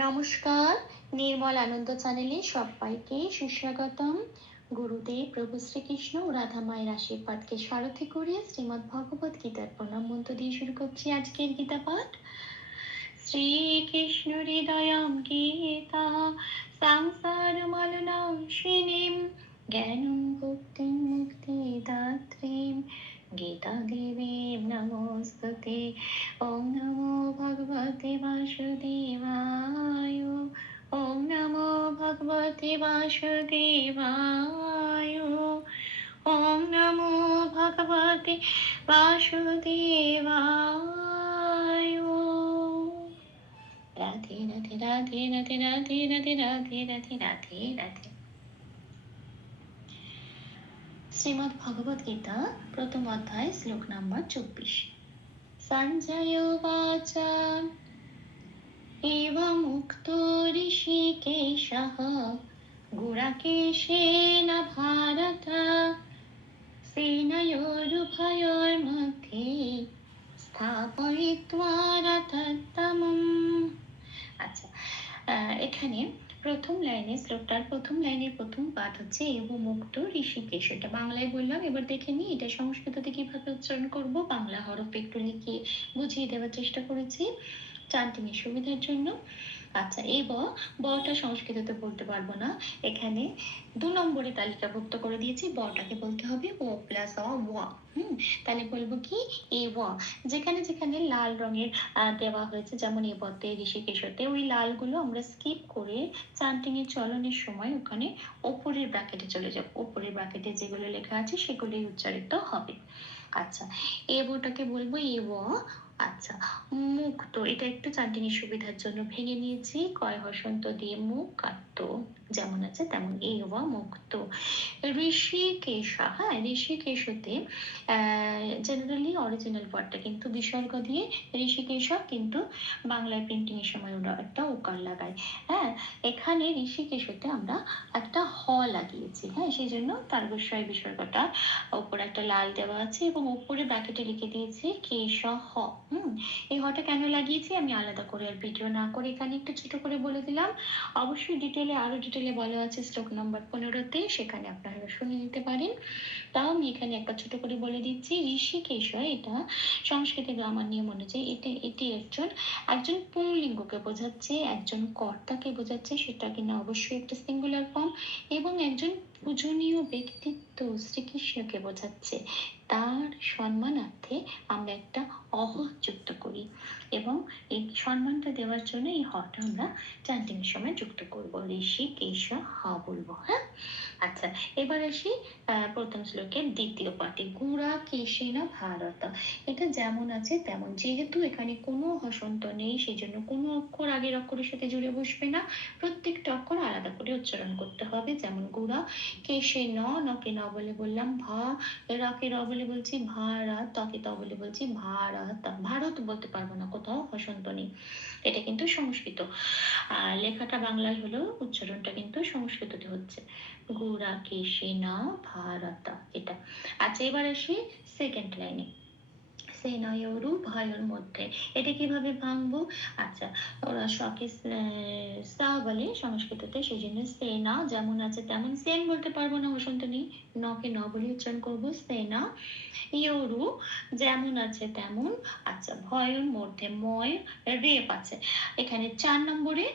নমস্কার, নির্মল আনন্দ চ্যানেলে সবাইকে সুস্বাগতম। গুরুদেব প্রভু শ্রীকৃষ্ণ ও রাধা মায়ের আশীর্বাদকে সারথি করে শ্রীমৎ ভগবত গীতার প্রণাম মন্ত্র দিয়ে শুরু করছি আজকের গীতা পাঠ। শ্রীকৃষ্ণ হৃদয়ম গীতা, সংসার মালনাশিনীম জ্ঞানম ভক্তিম মুক্তি দাত্রীম। গীতা দেবীম নমস্তুতে, ওম নমো ভগবতে বাসুদেবায়। ওম ভগবতে বাসুদেবায় ওম নমো ভগবতে বাসুদেবায় রাধে রাধে রাধে রাধে রাধে রাধে রাধে রাধে রাধে রাধে শ্রীমদ্ ভগবত গীতা প্রথম অধ্যায় শ্লোক নাম্বার চব্বিশ সঞ্জয় উবাচ एवमुक्तो ऋषिकेशः गुणकेशेन भारत सेनयोरुभयोर्मध्ये স্থাপয়িত্বা রথোত্তমম আচ্ছা আহ, এখানে প্রথম লাইনে শ্লোকটার প্রথম লাইনের প্রথম পাঠ হচ্ছে এবং মুক্ত ঋষিকেশ এটা বাংলায় বললাম এবার দেখে নিই এটা সংস্কৃততে কিভাবে উচ্চারণ করব বাংলা হরফ একটু লিখে বুঝিয়ে দেওয়ার চেষ্টা করেছি চান্টিংয়ের সুবিধার জন্য। আচ্ছা এই ব বটা সংস্কৃততে বলতে পারব না। এখানে দু নম্বরে তালিকাভুক্ত করে দিয়েছি। বটাকে বলতে হবে ও প্লাস অ ওয়া হুম, তাহলে বলব কি? এ ওয়া যেখানে যেখানে লাল রঙের দেওয়া হয়েছে, যেমন এ বতে ঋষিকেশতে, ওই লালগুলো আমরা স্কিপ করে চান্টিং এর চলনের সময় ওখানে ওপরের ব্র্যাকেটে চলে যাব। ওপরের ব্র্যাকেটে যেগুলো লেখা আছে, সেগুলোই উচ্চারিত হবে। আচ্ছা এ বটাকে বলব এ, ও। আচ্ছা মুক্ত এটা একটু চান্টিনের সুবিধার জন্য ভেঙে নিয়েছি। কয় হসন্ত দিয়ে মুখ তো যেমন আছে তেমন এ ওয়া মুক্ত ঋষিকেশা হ্যাঁ ঋষিকেশতে জেনারেলি অরিজিনাল ওয়ার্ডটা কিন্তু বিসর্গ দিয়ে ঋষিকেশা কিন্তু বাংলায় প্রিন্টিং এর সময় ওরা একটা ওকার লাগায়। হ্যাঁ এখানে ঋষিকেশতে আমরা একটা হ লাগিয়েছি হ্যাঁ সেই জন্য তার বিষয় বিসর্গটা। উপরে একটা লাল দেওয়া আছে এবং উপরে ব্র্যাকেটে লিখে দিয়েছি কেশ হ হুম, এই হটা কেন লাগিয়েছি আমি আলাদা করে আর ভিডিও না করে এখানে একটু ছোট করে বলে দিলাম। অবশ্যই ডিটেলে আরও ডিটেলে বলা আছে স্ট্রোক নাম্বার পনেরোতে, সেখানে আপনারা শুনে নিতে পারেন। তাও আমি এখানে একটা ছোট করে বলে দিচ্ছি, ঋষিকেশ হয় এটা, সংস্কৃতি গ্রামার নিয়ম অনুযায়ী এটি এটি একজন একজন পুংলিঙ্গকে বোঝাচ্ছে, একজন কর্তাকে বোঝাচ্ছে, সেটা কিনা অবশ্যই একটা সিঙ্গুলার ফর্ম এবং একজন পূজনীয় ব্যক্তিত্ব, শ্রীকৃষ্ণকে বোঝাচ্ছে। তার সম্মানার্থে আমরা একটা অহ যুক্ত করি এবং এই সম্মানটা দেওয়ার জন্য এই হটা আমরা চান্টিং এর সময় যুক্ত করব। ঋষি কেশ হ বলব হ্যাঁ? আচ্ছা এবার আসি প্রথম শ্লোকের দ্বিতীয় পাঠে। গুড়া কেশেনা ভারত। এটা যেমন আছে তেমন। যেহেতু এখানে কোনো হসন্ত নেই সেই জন্য কোনো অক্ষর আগের অক্ষরের সাথে জুড়ে বসবে না। প্রত্যেকটা অক্ষর আলাদা করে উচ্চারণ করতে হবে। যেমন গুড়া কেশে ন নকে ন বলে বললাম, ভা, রকে র বলে বলছি ভারত তকে ত বলে বলছি ভারত ভারত বলতে পারব না কোথাও হসন্ত নেই। এটা কিন্তু সংস্কৃত। আর লেখাটা বাংলায় হলেও উচ্চারণটা কিন্তু সংস্কৃততে হচ্ছে। গুড়া কেশে না ভারত, এটা। আচ্ছা এবার আসি সেকেন্ড লাইনে সেনয়রু ভয়র মধ্যে। এটা কীভাবে ভাঙবো? আচ্ছা ওরা শখে সা বলে সংস্কৃততে সেই জন্য সেনা যেমন আছে তেমন সেন বলতে পারব না, বসন্ত নেই। নকে ন বলে উচ্চারণ করব, সেনা ইয়রু যেমন আছে তেমন। আচ্ছা ভয়র মধ্যে ময়, রেপ আছে। এখানে চার নম্বরে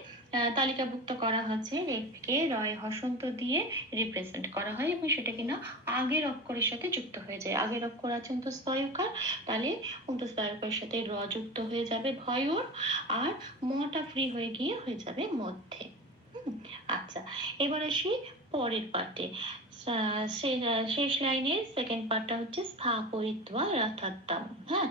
তালিকাভুক্ত করা হচ্ছে রেপকে রয় হসন্ত দিয়ে রিপ্রেজেন্ট করা হয় এবং সেটা কিনা আগের অক্ষরের সাথে যুক্ত হয়ে যায়। আগের অক্ষর আছে অন্তঃস্তয়কার তাহলে অন্তঃস্তয়কার সাথে র যুক্ত হয়ে যাবে ভয়র আর মটা ফ্রি হয়ে গিয়ে হয়ে যাবে মধ্যে। আচ্ছা এবার আসি পরের পার্টে। শেষ লাইনের সেকেন্ড পার্টটা হচ্ছে স্থাপয়িত্বা রথাত্তম হ্যাঁ?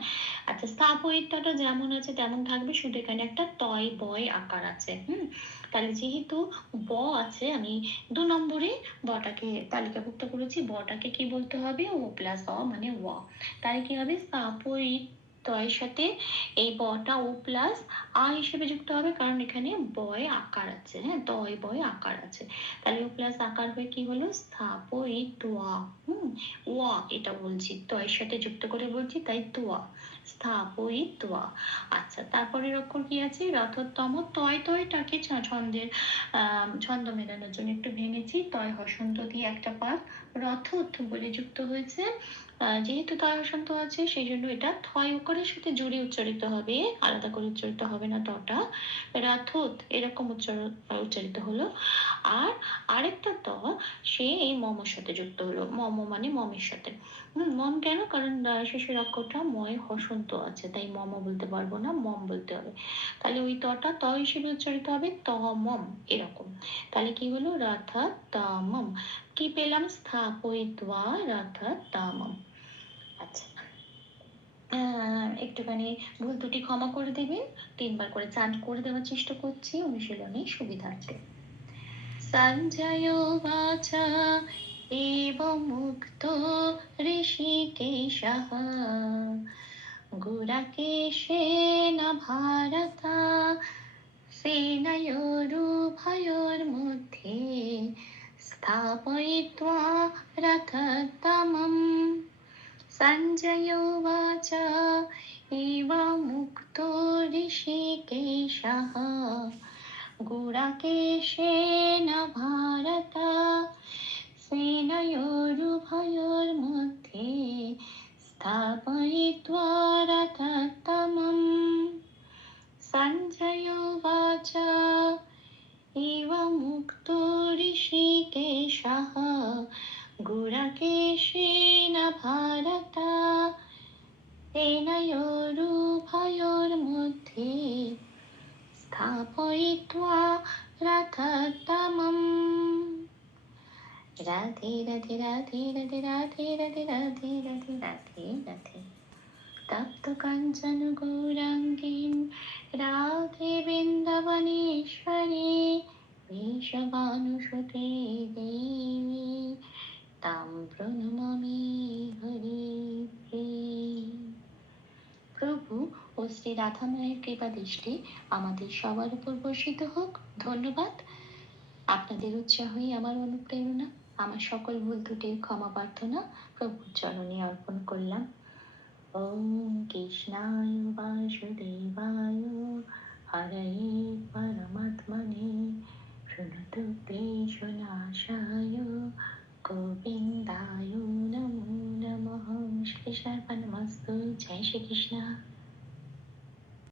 আচ্ছা স্থাপয়িত্বটা যেমন আছে তেমন থাকবে, শুধু এখানে একটা তয় বয় আকার আছে, হুম? তাহলে যেহেতু ব আছে, আমি দু নম্বরে বটাকে তালিকাভুক্ত করেছি, বটাকে কি বলতে হবে? ও প্লাস অ মানে ও। তাহলে কি হবে? স্থাপয়িত এর সাথে এই বটা ও প্লাস আ হিসেবে যুক্ত হবে কারণ এখানে বয় আকার আছে হ্যাঁ? তয়, বয় আকার আছে। তাহলে ও প্লাস আকার হয়ে কি হলো? স্থাপয়িত হুম? ওয়া এটা বলছি। তয়ের সাথে যুক্ত করে বলছি, তাই তোয়া স্থাপয়িত্বা। আচ্ছা তারপরের অক্ষর কি আছে? রথোত্তম তয় তয়টাকে ছন্দের ছন্দ মেলানোর জন্য একটু ভেঙেছি। তয়, হসন্ত দিয়ে একটা পাত। রথোৎ বলে যুক্ত হয়েছে। যেহেতু তয়, হসন্ত আছে, সেই জন্য এটা থয় অক্ষরের সাথে জুড়ে উচ্চারিত হবে। আলাদা করে উচ্চারিত হবে না তটা। রথোৎ এরকম উচ্চার উচ্চারিত হলো। আর আরেকটা ত, সে এই মমের সাথে যুক্ত হলো। মম মানে মমের সাথে। মম কেন? কারণ শেষের অক্ষরটা ময়, হসন্ত আছে, তাই মম বলতে পারব না, মম বলতে হবে। তাহলে ওই তটা ত হিসেবে উচ্চারিত হবে তমম এরকম। তাহলে কি হলো? রাথা তামম কি পেলাম? স্থাপয়িত্বা রাথা তামম আচ্ছা একটুখানি ভুল ত্রুটি ক্ষমা করে দেবেন। তিনবার করে চান করে দেওয়ার চেষ্টা করছি, অনুশীলনে সুবিধার্থে। সঞ্জয় বাচ এব মুক্ত गुरकेशेन भारत सेनयोरुभयोर्मध्ये स्थापयित्वा रथतमं सञ्जयो उवाच एवमुक्तो ऋषिकेशः गुरकेशेन भारत सेनयोरुभयोर्मध्ये स्थापयित्वा रथतमं इव मुक्तो ऋषिकेशः गुरकेशेन भारत तेनयोरुभयोर्मध्ये स्थापयित्वा रथतमम् রাধে রাধে রাধে রাধে রাধে রাধে রাধে রাধে রাধে রাধে তপ্ত কাঞ্চন গৌরাঙ্গীন রাধে বৃন্দাবনেশ্বরী বিষবানুসুতে দেবী তাম প্রণমামি হরি প্রভু ও শ্রী রাধামায়ের কৃপা দৃষ্টি আমাদের সবার উপর বর্ষিত হোক ধন্যবাদ আপনাদের উৎসাহই আমার অনুপ্রেরণা আমার সকল ভুল ত্রুটির ক্ষমা প্রার্থনা প্রভুর চরণে অর্পণ করলাম। ওম কৃষ্ণায় বাসুদেবায়